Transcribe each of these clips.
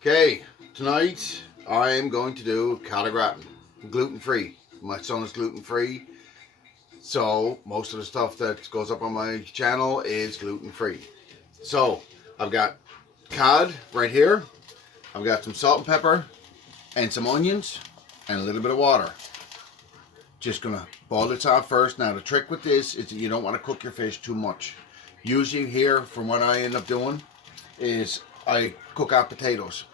Okay, tonight I am going to do gratin, gluten free. My son is gluten free, so most of the stuff that goes up on my channel is gluten free. So I've got cod right here, I've got some salt and pepper, and some onions, and a little bit of water. Just gonna boil this off first. Now the trick with this is that you don't want to cook your fish too much. Usually here, from what I end up doing, is I cook out potatoes.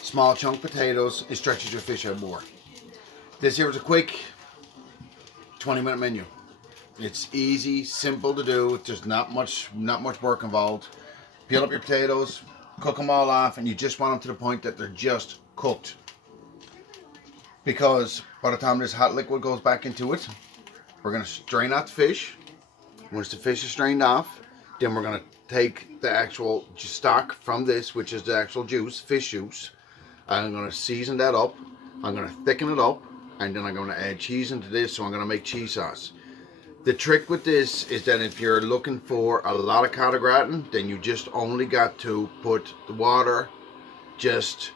Small chunk potatoes, it stretches your fish out more. This here is a quick 20-minute menu. It's easy, simple to do. There's not much work involved. Peel up your potatoes, cook them all off, and you just want them to the point that they're just cooked. Because by the time this hot liquid goes back into it, we're going to strain out the fish. Once the fish is strained off, then we're going to take the actual stock from this, which is the actual juice, fish juice. I'm going to season that up. I'm going to thicken it up, and then I'm going to add cheese into this, so I'm going to make cheese sauce. The trick with this is that if you're looking for a lot of cod gratin, then you just only got to put the water, just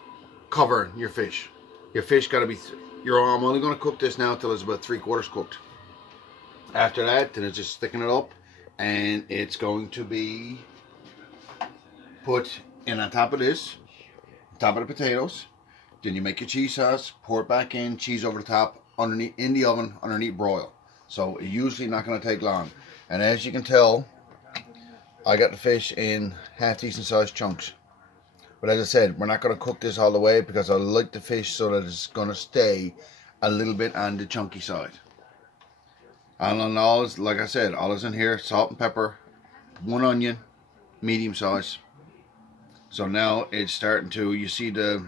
cover your fish. Your fish got to be, I'm only going to cook this now until it's about 3/4 cooked. After that, then it's just thicken it up, and it's going to be put in on top of this, top of the potatoes. Then you make your cheese sauce, pour it back in, cheese over the top, underneath in the oven, underneath broil. So usually not going to take long. And as you can tell, I got the fish in half decent sized chunks. But as I said, we're not going to cook this all the way because I like the fish so that it's going to stay a little bit on the chunky side. And all is, like I said, all is in here, salt and pepper, 1 onion, medium size. So now it's starting to, you see the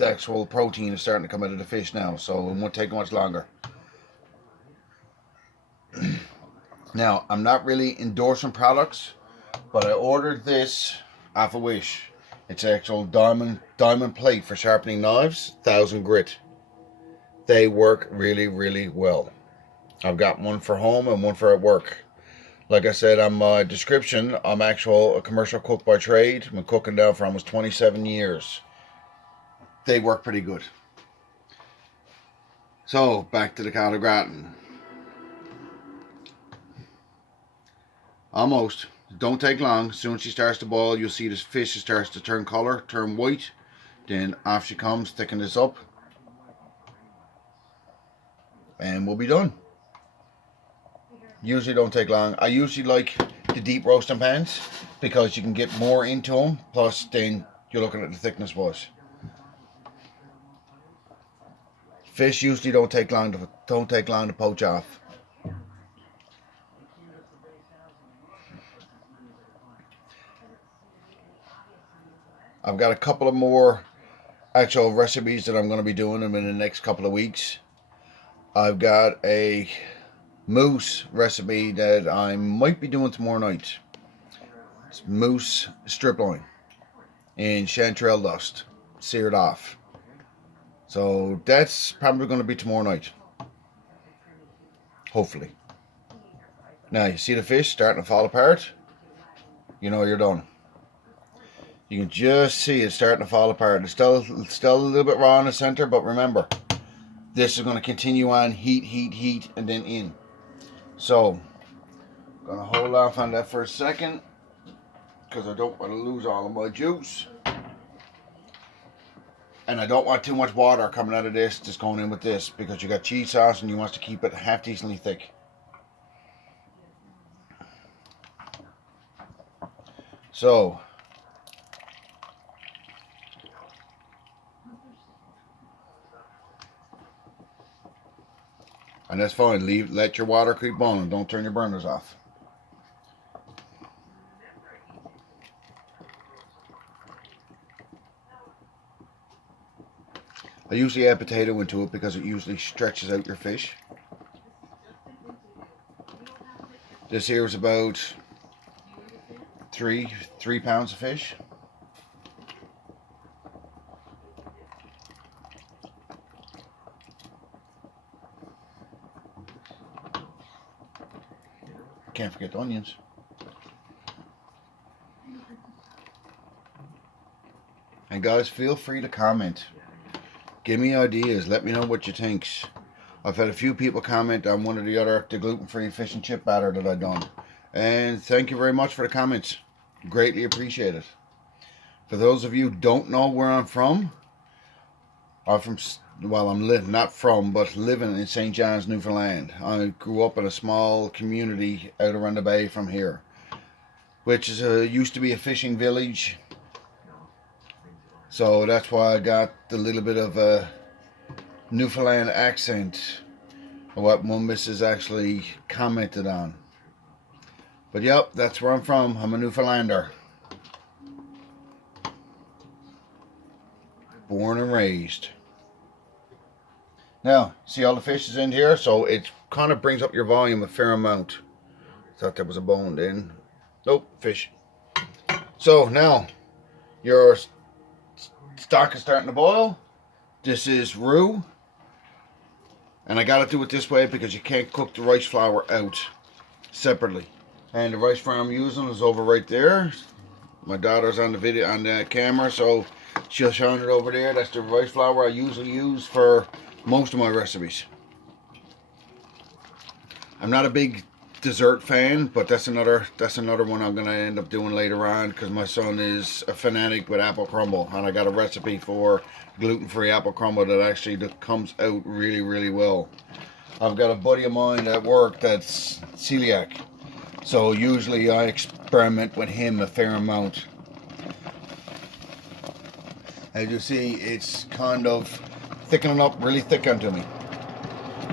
actual protein is starting to come out of the fish now, so it won't take much longer. Now, I'm not really endorsing products, but I ordered this off a Wish. It's an actual diamond plate for sharpening knives, 1000 grit. They work really, really well. I've got one for home and one for at work. Like I said on my description, I'm a commercial cook by trade. I've been cooking now for almost 27 years. They work pretty good. So, back to the cod gratin. Almost. Don't take long. As soon as she starts to boil, you'll see this fish starts to turn color, turn white. Then off she comes, thicken this up. And we'll be done. Usually don't take long. I usually like the deep roasting pans because you can get more into them. Plus, then you're looking at the thickness wise. Fish usually don't take long to poach off. I've got a couple of more actual recipes that I'm going to be doing them in the next couple of weeks. I've got a mousse recipe that I might be doing tomorrow night. It's mousse strip loin in chanterelle dust, seared off. So that's probably going to be tomorrow night. Hopefully. Now you see the fish starting to fall apart. You know you're done. You can just see it starting to fall apart. It's still a little bit raw in the center, but remember, this is going to continue on heat, and then in. So, I'm going to hold off on that for a second because I don't want to lose all of my juice. And I don't want too much water coming out of this just going in with this because you got cheese sauce and you want to keep it half decently thick. So, and that's fine. Let your water keep boiling. Don't turn your burners off. I usually add potato into it because it usually stretches out your fish. This here is about 3 pounds of fish. Can't forget the onions. And guys, feel free to comment. Give me ideas. Let me know what you think. I've had a few people comment on one or the other, the gluten-free fish and chip batter that I've done. And thank you very much for the comments. Greatly appreciate it. For those of you who don't know where I'm from well, I'm not from, but living in St. John's, Newfoundland. I grew up in a small community out around the bay from here, which is used to be a fishing village. So that's why I got the little bit of a Newfoundland accent, what one missus actually commented on. But yep, that's where I'm from. I'm a Newfoundlander. Born and raised. Now, see all the fish is in here, so it kind of brings up your volume a fair amount. Thought there was a bone in. Nope, fish. So now, your stock is starting to boil. This is roux. And I got to do it this way because you can't cook the rice flour out separately. And the rice flour I'm using is over right there. My daughter's on the video, on the camera, so she'll shine it over there. That's the rice flour I usually use for most of my recipes. I'm not a big dessert fan, but that's another one I'm gonna end up doing later on because my son is a fanatic with apple crumble, and I got a recipe for gluten-free apple crumble that actually comes out really, really well. I've got a buddy of mine at work that's celiac, so usually I experiment with him a fair amount. As you see, it's kind of thickening up, really thick onto me,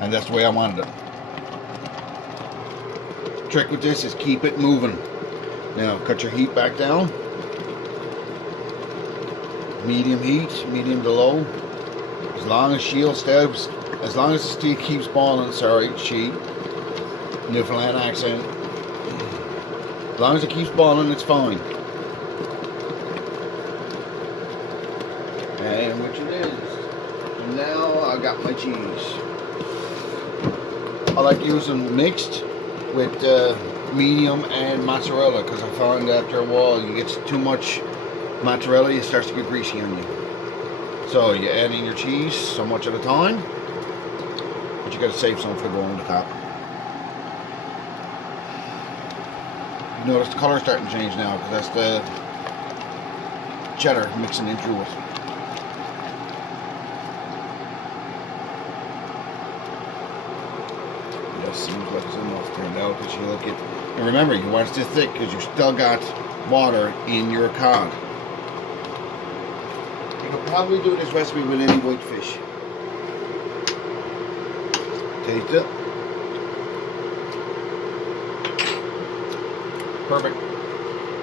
and that's the way I wanted it. Trick with this is keep it moving. Now cut your heat back down. Medium heat, medium to low. As long as as long as the steak keeps boiling, Newfoundland accent. As long as it keeps boiling, it's fine. And which it is. Now I got my cheese. I like using mixed with medium and mozzarella because I find after a while you get too much mozzarella, it starts to get greasy on you. So you add in your cheese so much at a time, but you got to save some for going on the top. You notice the color starting to change now because that's the cheddar mixing in through it. Seems like it's enough turned out because you look at, and remember, you want it this thick because you still got water in your cod. You could probably do this recipe with any white fish. Taste it. Perfect.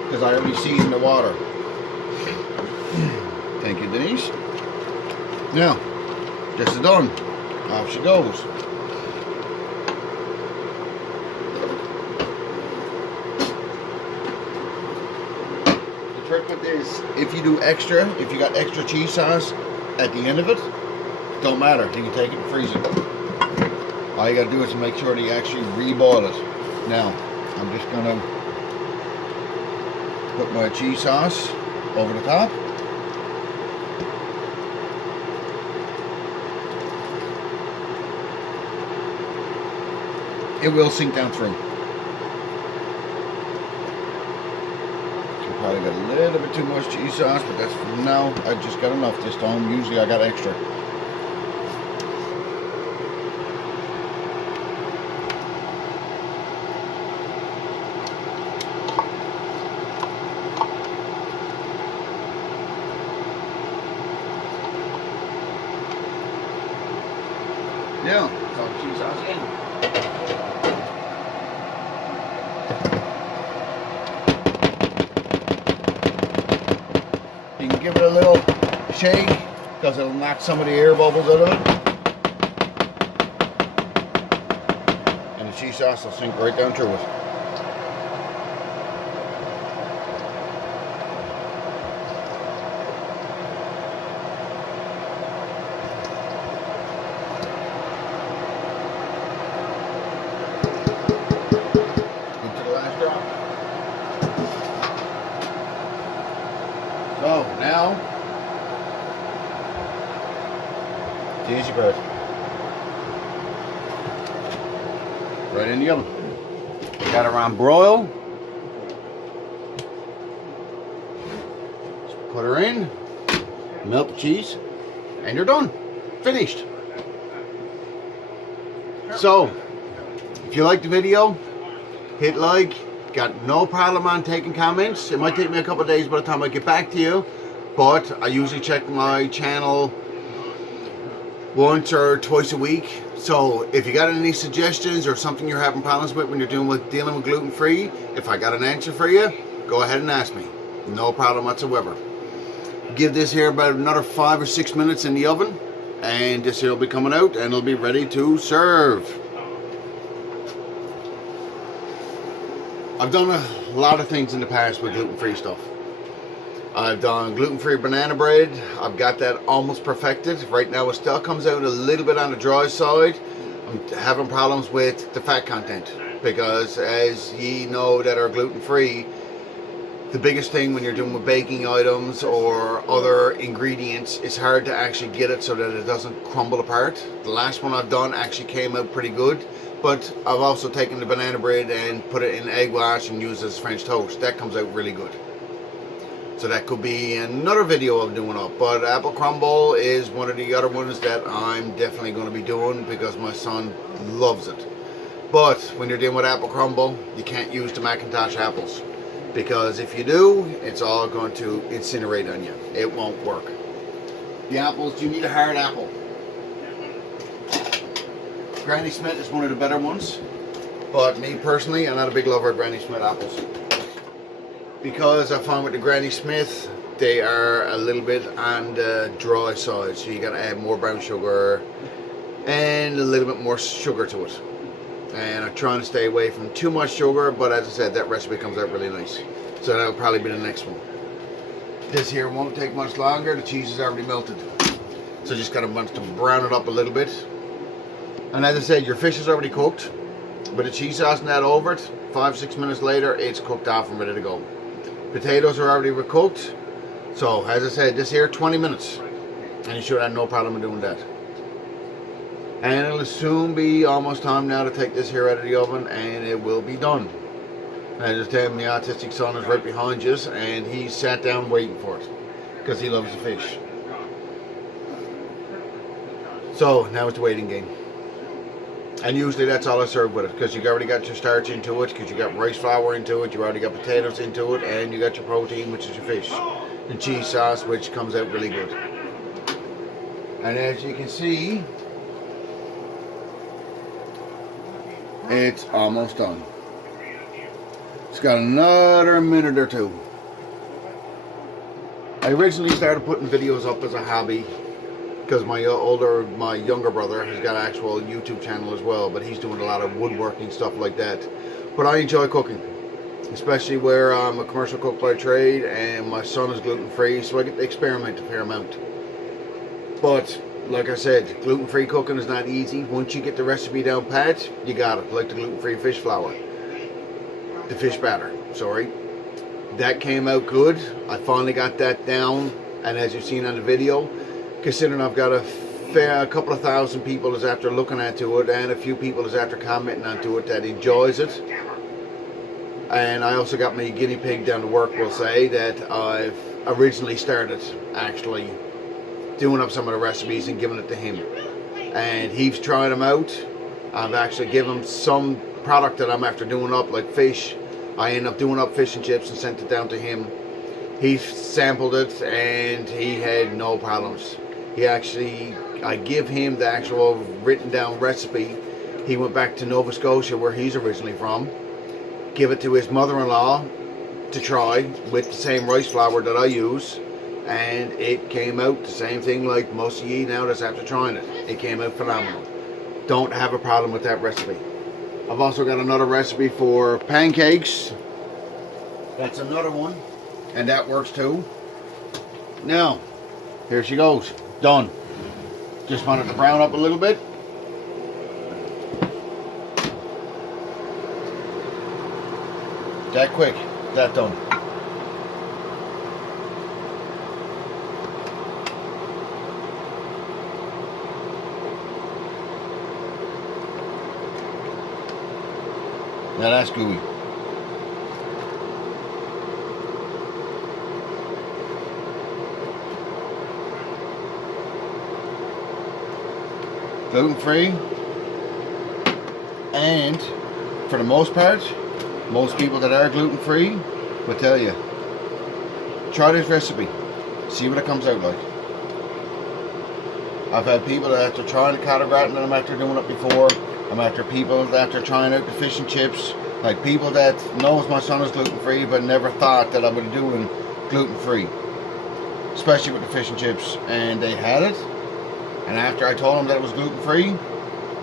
Because I already seasoned the water. Thank you, Denise. Now, this is done. Off she goes. With this, if you got extra cheese sauce at the end of it, don't matter, you can take it and freeze it. All you gotta do is make sure that you actually reboil it. Now I'm just gonna put my cheese sauce over the top. It will sink down through. Probably got a little bit too much cheese sauce, but that's for now. I just got enough this time. Usually I got extra. Yeah, some cheese sauce in. You can give it a little shake because it'll knock some of the air bubbles out of it. And the cheese sauce will sink right down through it. Into the last drop. So now It's easy, bud. Right in the oven. Got her on broil. Just put her in. Melt the cheese. And you're done. Finished. So, if you liked the video, hit like. Got no problem on taking comments. It might take me a couple of days by the time I get back to you, but I usually check my channel once or twice a week. So if you got any suggestions or something you're having problems with when you're dealing with gluten-free, if I got an answer for you, go ahead and ask me. No problem whatsoever. Give this here about another 5 or 6 minutes in the oven, and this here will be coming out and it'll be ready to serve. I've done a lot of things in the past with gluten-free stuff. I've done gluten-free banana bread. I've got that almost perfected. Right now it still comes out a little bit on the dry side. I'm having problems with the fat content because, as ye know that are gluten-free, the biggest thing when you're doing with baking items or other ingredients, it's hard to actually get it so that it doesn't crumble apart. The last one I've done actually came out pretty good. But I've also taken the banana bread and put it in egg wash and used as French toast. That comes out really good. So that could be another video of doing up. But apple crumble is one of the other ones that I'm definitely going to be doing because my son loves it. But when you're dealing with apple crumble, you can't use the Macintosh apples. Because if you do, it's all going to incinerate on you. It won't work. The apples, you need a hard apple. Granny Smith is one of the better ones, but me personally, I'm not a big lover of Granny Smith apples because I find with the Granny Smith they are a little bit on the dry side, so you got to add more brown sugar and a little bit more sugar to it. And I'm trying to stay away from too much sugar, but as I said, that recipe comes out really nice, so that'll probably be the next one. This here won't take much longer. The cheese is already melted, so just kind of want to brown it up a little bit. And as I said, your fish is already cooked. With the cheese sauce and that over it, 5-6 minutes later, it's cooked off and ready to go. Potatoes are already cooked. So, as I said, this here, 20 minutes. And you should have no problem in doing that. And it'll soon be almost time now to take this here out of the oven, and it will be done. And I just tell him the autistic son is right behind you, and he sat down waiting for it. Because he loves the fish. So, now it's the waiting game. And usually that's all I serve with it, because you already got your starch into it, because you got rice flour into it, you already got potatoes into it, and you got your protein, which is your fish, and cheese sauce, which comes out really good. And as you can see, it's almost done. It's got another minute or two. I originally started putting videos up as a hobby, because my younger brother has got an actual YouTube channel as well, but he's doing a lot of woodworking stuff like that. But I enjoy cooking, especially where I'm a commercial cook by trade and my son is gluten-free, so I get to experiment a fair amount. But like I said, gluten-free cooking is not easy. Once you get the recipe down pat, you got it. Like the gluten-free fish flour, the fish batter, sorry. That came out good. I finally got that down, and as you've seen on the video, considering I've got a couple of thousand people is after looking into it, and a few people is after commenting onto it that enjoys it. And I also got my guinea pig down to work, we'll say, that I've originally started actually doing up some of the recipes and giving it to him. And he's trying them out. I've actually given him some product that I'm after doing up, like fish. I end up doing up fish and chips and sent it down to him. He sampled it and he had no problems. I give him the actual written down recipe. He went back to Nova Scotia, where he's originally from, give it to his mother-in-law to try with the same rice flour that I use, and it came out the same thing like most of you now that's after trying it. It came out phenomenal. Don't have a problem with that recipe. I've also got another recipe for pancakes. That's another one, and that works too. Now, here she goes. Done. Just wanted to brown up a little bit. That quick. That done. Now that's gooey. Gluten-free, and for the most part, most people that are gluten-free will tell you, try this recipe, see what it comes out like. I've had people that after trying the cattle gratin, and I'm after doing it before, I'm after people that after trying out the fish and chips, like people that knows my son is gluten-free but never thought that I would be doing gluten-free, especially with the fish and chips, and they had it. And after I told them that it was gluten-free,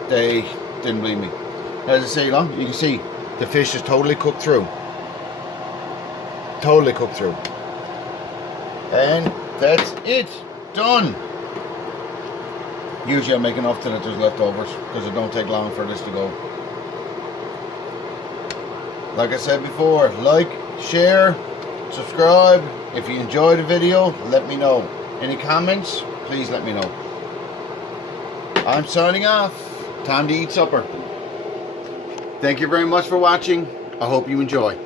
they didn't believe me. As I say, you can see the fish is totally cooked through. Totally cooked through. And that's it. Done. Usually I make enough till there's leftovers, because it don't take long for this to go. Like I said before, like, share, subscribe. If you enjoyed the video, let me know. Any comments, please let me know. I'm signing off. Time to eat supper. Thank you very much for watching. I hope you enjoy.